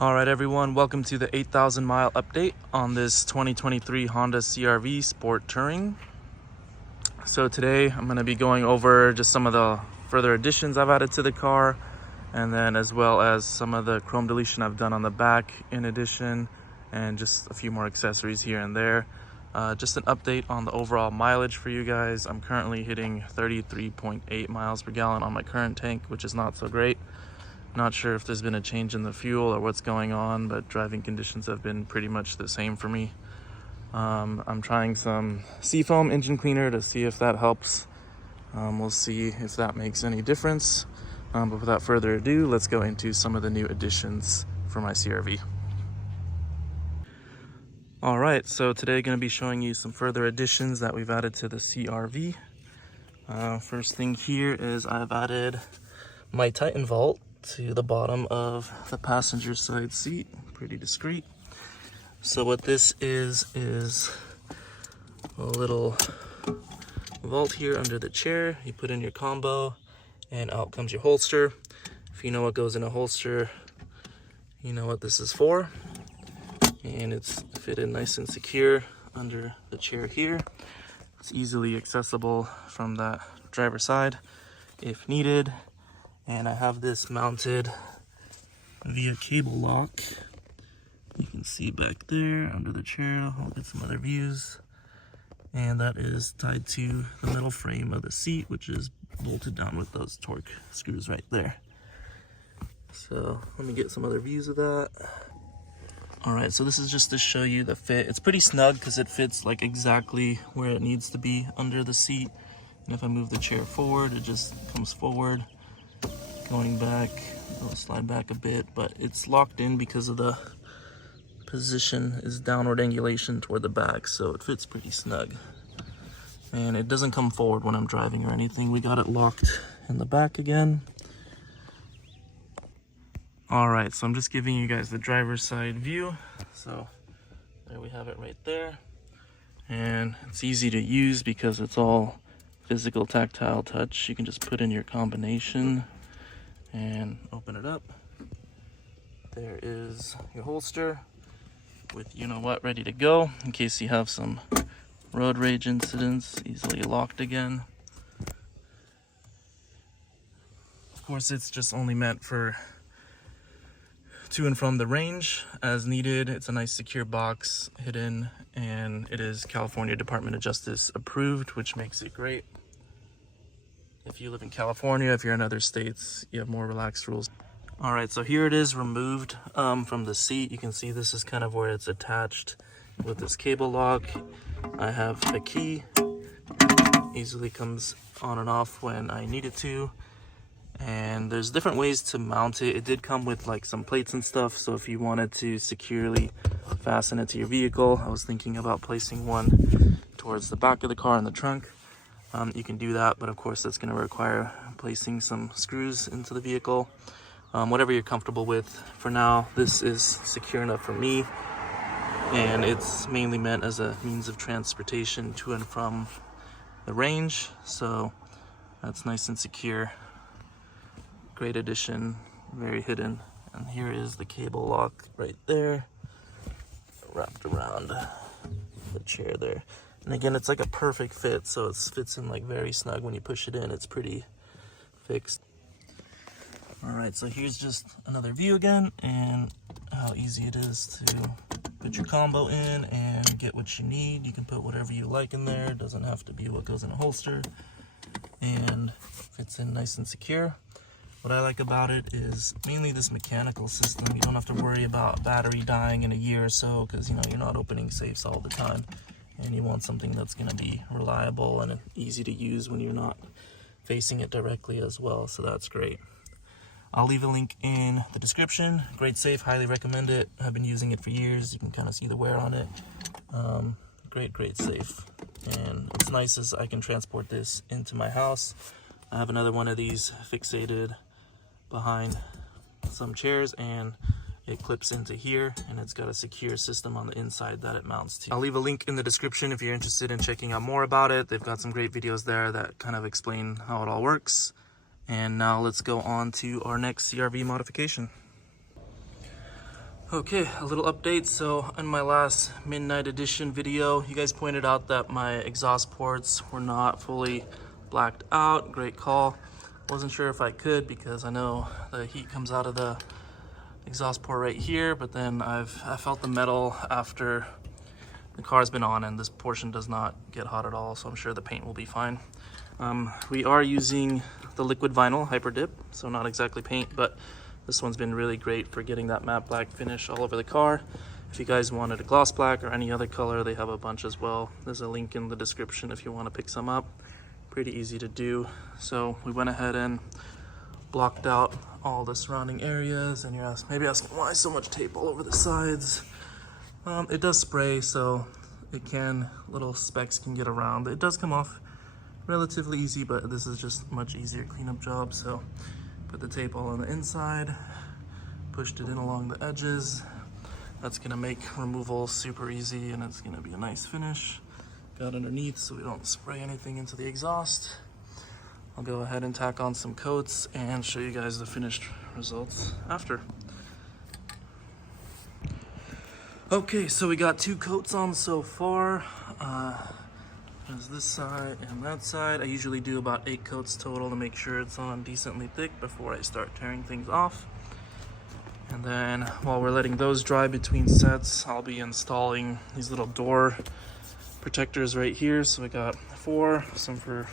All right, everyone, welcome to the 8,000 mile update on this 2023 Honda CR-V Sport Touring. So today I'm going to be going over just some of the further additions I've added to the car, and then as well as some of the chrome deletion I've done on the back in addition, and just a few more accessories here and there. Just an update on the overall mileage for you guys. I'm currently hitting 33.8 miles per gallon on my current tank, which is not so great. Not sure if there's been a change in the fuel or what's going on, but driving conditions have been pretty much the same for me. I'm trying some seafoam engine cleaner to see if that helps. We'll see if that makes any difference. But without further ado, let's go into some of the new additions for my CR-V. All right, so today going to be showing you some further additions that we've added to the CR-V. First thing here is I've added my Titan vault to the bottom of the passenger side seat, pretty discreet. So what this is a little vault here under the chair. You put in your combo and out comes your holster. If you know what goes in a holster, you know what this is for. And it's fitted nice and secure under the chair here. It's easily accessible from that driver's side if needed. And I have this mounted via cable lock. You can see back there under the chair. I'll get some other views. And that is tied to the metal frame of the seat, which is bolted down with those torque screws right there. So let me get some other views of that. All right, so this is just to show you the fit. It's pretty snug because it fits like exactly where it needs to be under the seat. And if I move the chair forward, it just comes forward. Going back, it'll slide back a bit, but it's locked in because of the position is downward angulation toward the back, so it fits pretty snug. And it doesn't come forward when I'm driving or anything. We got it locked in the back again. All right, so I'm just giving you guys the driver's side view. So there we have it right there. And it's easy to use because it's all physical tactile touch. You can just put in your combination and open it up. There is your holster with you know what ready to go in case you have some road rage incidents, easily locked again. Of course, it's just only meant for to and from the range as needed. It's a nice secure box hidden, and it is California Department of Justice approved, which makes it great. If you live in California, if you're in other states, you have more relaxed rules. All right, so here it is removed from the seat. You can see this is kind of where it's attached with this cable lock. I have a key, easily comes on and off when I need it to. And there's different ways to mount it. It did come with like some plates and stuff, so if you wanted to securely fasten it to your vehicle, I was thinking about placing one towards the back of the car in the trunk. You can do that, but of course that's going to require placing some screws into the vehicle. Whatever you're comfortable with. For now, this is secure enough for me, and it's mainly meant as a means of transportation to and from the range, so that's nice and secure. Great addition, very hidden. And here is the cable lock right there, wrapped around the chair there. And again, it's like a perfect fit, so it fits in like very snug. When you push it in, it's pretty fixed. All right, so here's just another view again, and how easy it is to put your combo in and get what you need. You can put whatever you like in there. It doesn't have to be what goes in a holster, and fits in nice and secure. What I like about it is mainly this mechanical system. You don't have to worry about battery dying in a year or so, because you know you're not opening safes all the time. And you want something that's going to be reliable and easy to use when you're not facing it directly as well, so that's great. I'll leave a link in the description. Great safe, highly recommend it. I've been using it for years. You can kind of see the wear on it. Great safe. And it's nice as I can transport this into my house. I have another one of these fixated behind some chairs, and it clips into here, and it's got a secure system on the inside that it mounts to. I'll leave a link in the description if you're interested in checking out more about it. They've got some great videos there that kind of explain how it all works. And now let's go on to our next CR-V modification. Okay, a little update. So in my last midnight edition video, you guys pointed out that my exhaust ports were not fully blacked out. Great call. Wasn't sure if I could because I know the heat comes out of the exhaust port right here, but then I felt the metal after the car's been on, and this portion does not get hot at all, so I'm sure the paint will be fine. We are using the liquid vinyl Hyper Dip, so not exactly paint, but this one's been really great for getting that matte black finish all over the car. If you guys wanted a gloss black or any other color, they have a bunch as well. There's a link in the description if you want to pick some up. Pretty easy to do. So we went ahead and blocked out all the surrounding areas, and you're maybe asking why so much tape all over the sides. It does spray, so little specks can get around. It does come off relatively easy, but this is just much easier cleanup job. So put the tape all on the inside, pushed it in along the edges. That's gonna make removal super easy, and it's gonna be a nice finish. Got underneath so we don't spray anything into the exhaust. I'll go ahead and tack on some coats and show you guys the finished results after. Okay, so we got 2 coats on so far. There's this side and that side. I usually do about 8 coats total to make sure it's on decently thick before I start tearing things off. And then while we're letting those dry between sets, I'll be installing these little door protectors right here. So we got 4, some for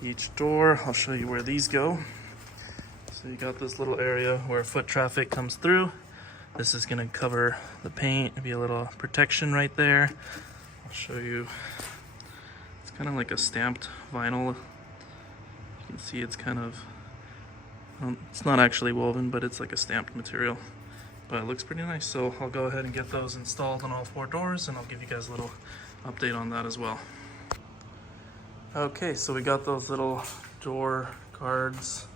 each door. I'll show you where these go. So you got this little area where foot traffic comes through. This is gonna cover the paint, be a little protection right there. I'll show you. It's kind of like a stamped vinyl. You can see it's kind of, it's not actually woven, but it's like a stamped material. But it looks pretty nice. So I'll go ahead and get those installed on all 4 doors, and I'll give you guys a little update on that as well. Okay, so we got those little door guards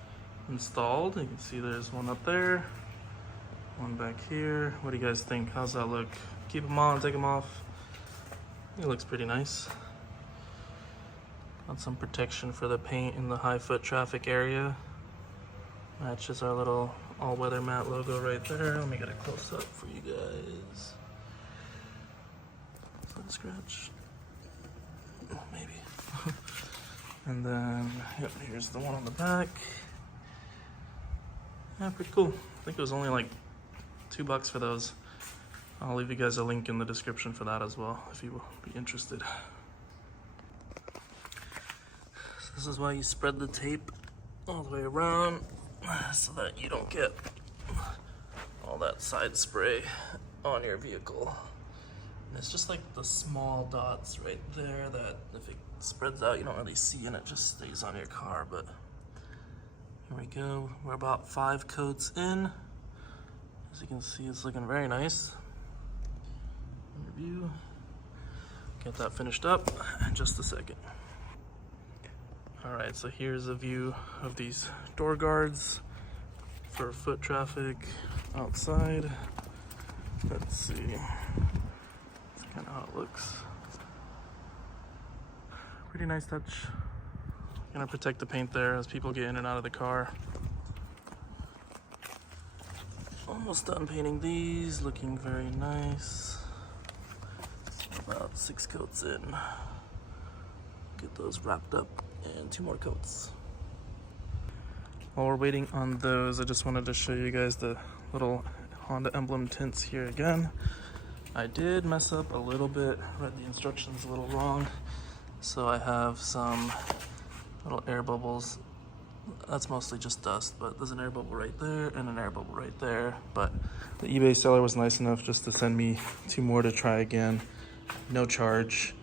installed. You can see there's one up there, one back here. What do you guys think? How's that look? Keep them on, take them off. It looks pretty nice. Got some protection for the paint in the high foot traffic area. Matches our little all-weather matte logo right there. Let me get a close-up for you guys. Foot scratch. Oh, maybe. And then, yep, here's the one on the back. Yeah, pretty cool. I think it was only like $2 for those. I'll leave you guys a link in the description for that as well if you will be interested. So this is why you spread the tape all the way around so that you don't get all that side spray on your vehicle. And it's just like the small dots right there that if it spreads out you don't really see, and it just stays on your car. But here we go. We're about 5 coats in. As you can see, it's looking very nice. Review. Get that finished up in just a second. Alright, so here's a view of these door guards for foot traffic outside. Let's see. That's kind of how it looks. Pretty nice touch. Gonna protect the paint there as people get in and out of the car. Almost done painting these, looking very nice. About 6 coats in. Get those wrapped up, and 2 more coats. While we're waiting on those, I just wanted to show you guys the little Honda emblem tints here again. I did mess up a little bit, read the instructions a little wrong. So I have some little air bubbles. That's mostly just dust, but there's an air bubble right there and an air bubble right there. But the eBay seller was nice enough just to send me 2 more to try again. No charge.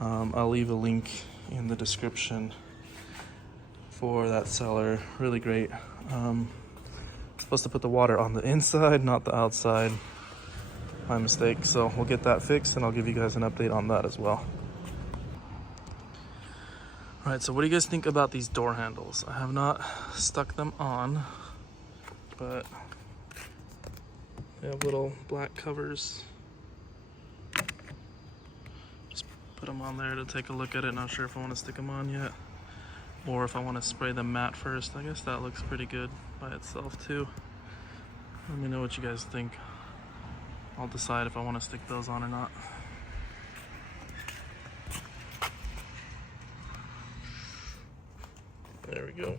I'll leave a link in the description for that seller. Really great. Supposed to put the water on the inside, not the outside. My mistake. So we'll get that fixed, and I'll give you guys an update on that as well. Alright, so what do you guys think about these door handles? I have not stuck them on, but they have little black covers. Just put them on there to take a look at it. Not sure if I want to stick them on yet, or if I want to spray them matte first. I guess that looks pretty good by itself too. Let me know what you guys think. I'll decide if I want to stick those on or not. There we go.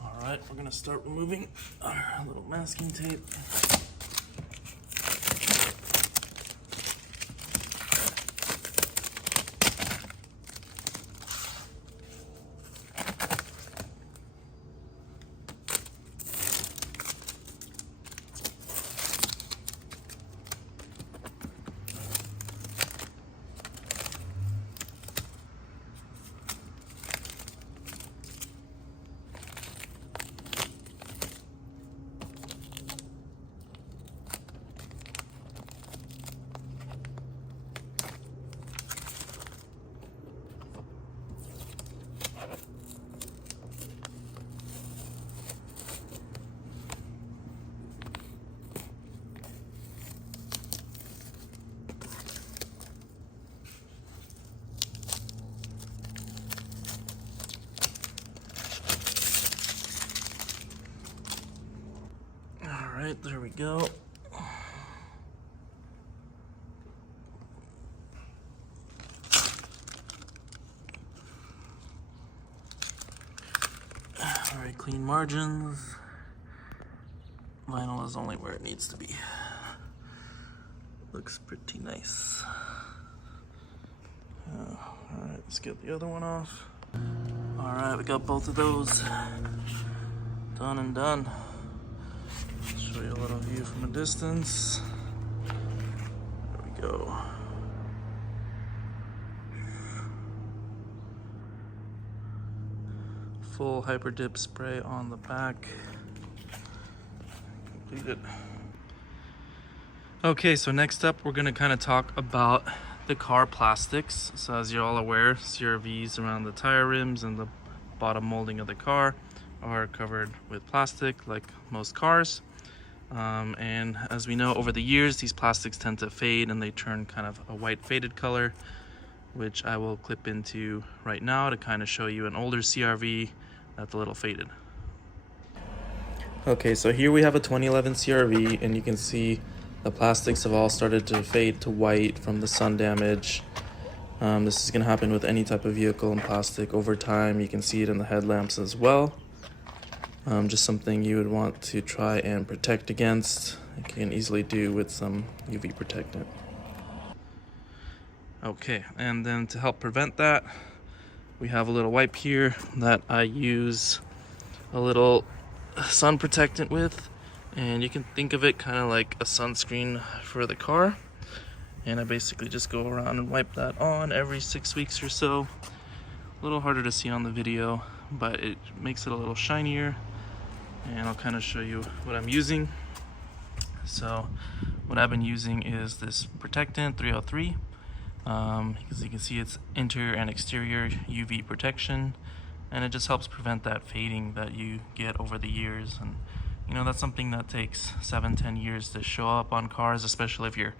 All right, we're gonna start removing our little masking tape. All right, there we go. All right, clean margins. Vinyl is only where it needs to be. Looks pretty nice. All right, let's get the other one off. All right, we got both of those done and done. Show you a little view from a distance. There we go. Full hyper dip spray on the back. Completed. Okay, so next up we're gonna kind of talk about the car plastics. So as you're all aware, CRVs around the tire rims and the bottom molding of the car are covered with plastic like most cars. And as we know, over the years these plastics tend to fade and they turn kind of a white faded color, which I will clip into right now to kind of show you an older CRV that's a little faded. Okay, so here we have a 2011 CRV and you can see the plastics have all started to fade to white from the sun damage. This is going to happen with any type of vehicle and plastic over time. You can see it in the headlamps as well. Just something you would want to try and protect against. You can easily do with some UV protectant. Okay, and then to help prevent that, we have a little wipe here that I use a little sun protectant with, and you can think of it kind of like a sunscreen for the car. And I basically just go around and wipe that on every 6 weeks or so. A little harder to see on the video, but it makes it a little shinier. And I'll kind of show you what I'm using. So what I've been using is this protectant 303. As you can see, it's interior and exterior UV protection, and it just helps prevent that fading that you get over the years. And you know, that's something that takes 7-10 years to show up on cars, especially if you're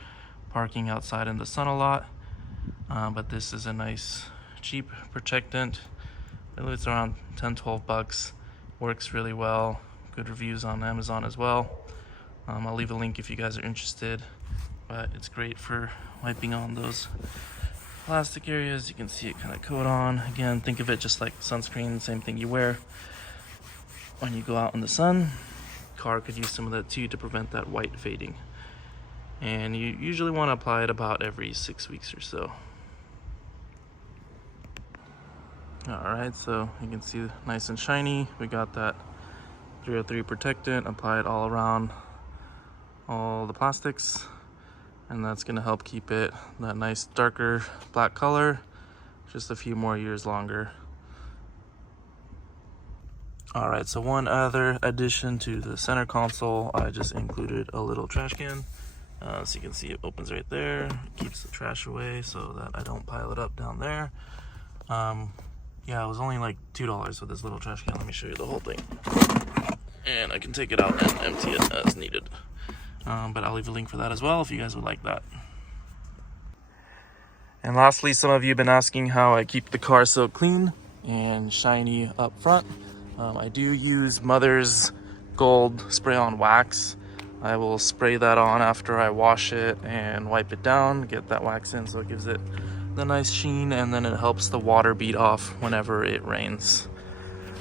parking outside in the sun a lot. But this is a nice cheap protectant. It's around 10-12 bucks. Works really well. Good reviews on Amazon as well. I'll leave a link if you guys are interested, but it's great for wiping on those plastic areas. You can see it kind of coat on. Again, think of it just like sunscreen, same thing you wear when you go out in the sun. Car could use some of that too to prevent that white fading. And you usually want to apply it about every 6 weeks or so. Alright, so you can see nice and shiny. We got that 303 protectant, apply it all around all the plastics, and that's going to help keep it that nice darker black color just a few more years longer. Alright, so one other addition to the center console, I just included a little trash can. So you can see it opens right there, it keeps the trash away so that I don't pile it up down there. Yeah, it was only like $2 for this little trash can. Let me show you the whole thing. And I can take it out and empty it as needed. But I'll leave a link for that as well if you guys would like that. And lastly, some of you have been asking how I keep the car so clean. and shiny up front. I do use Mother's Gold spray on wax. I will spray that on after I wash it and wipe it down, get that wax in so it gives it the nice sheen, and then it helps the water bead off whenever it rains.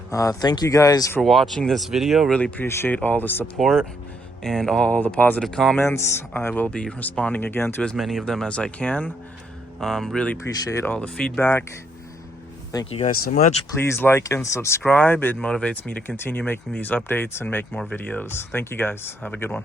Thank you guys for watching this video. Really appreciate all the support and all the positive comments. I will be responding again to as many of them as I can. Really appreciate all the feedback. Thank you guys so much. Please like and subscribe. It motivates me to continue making these updates and make more videos. Thank you guys. Have a good one.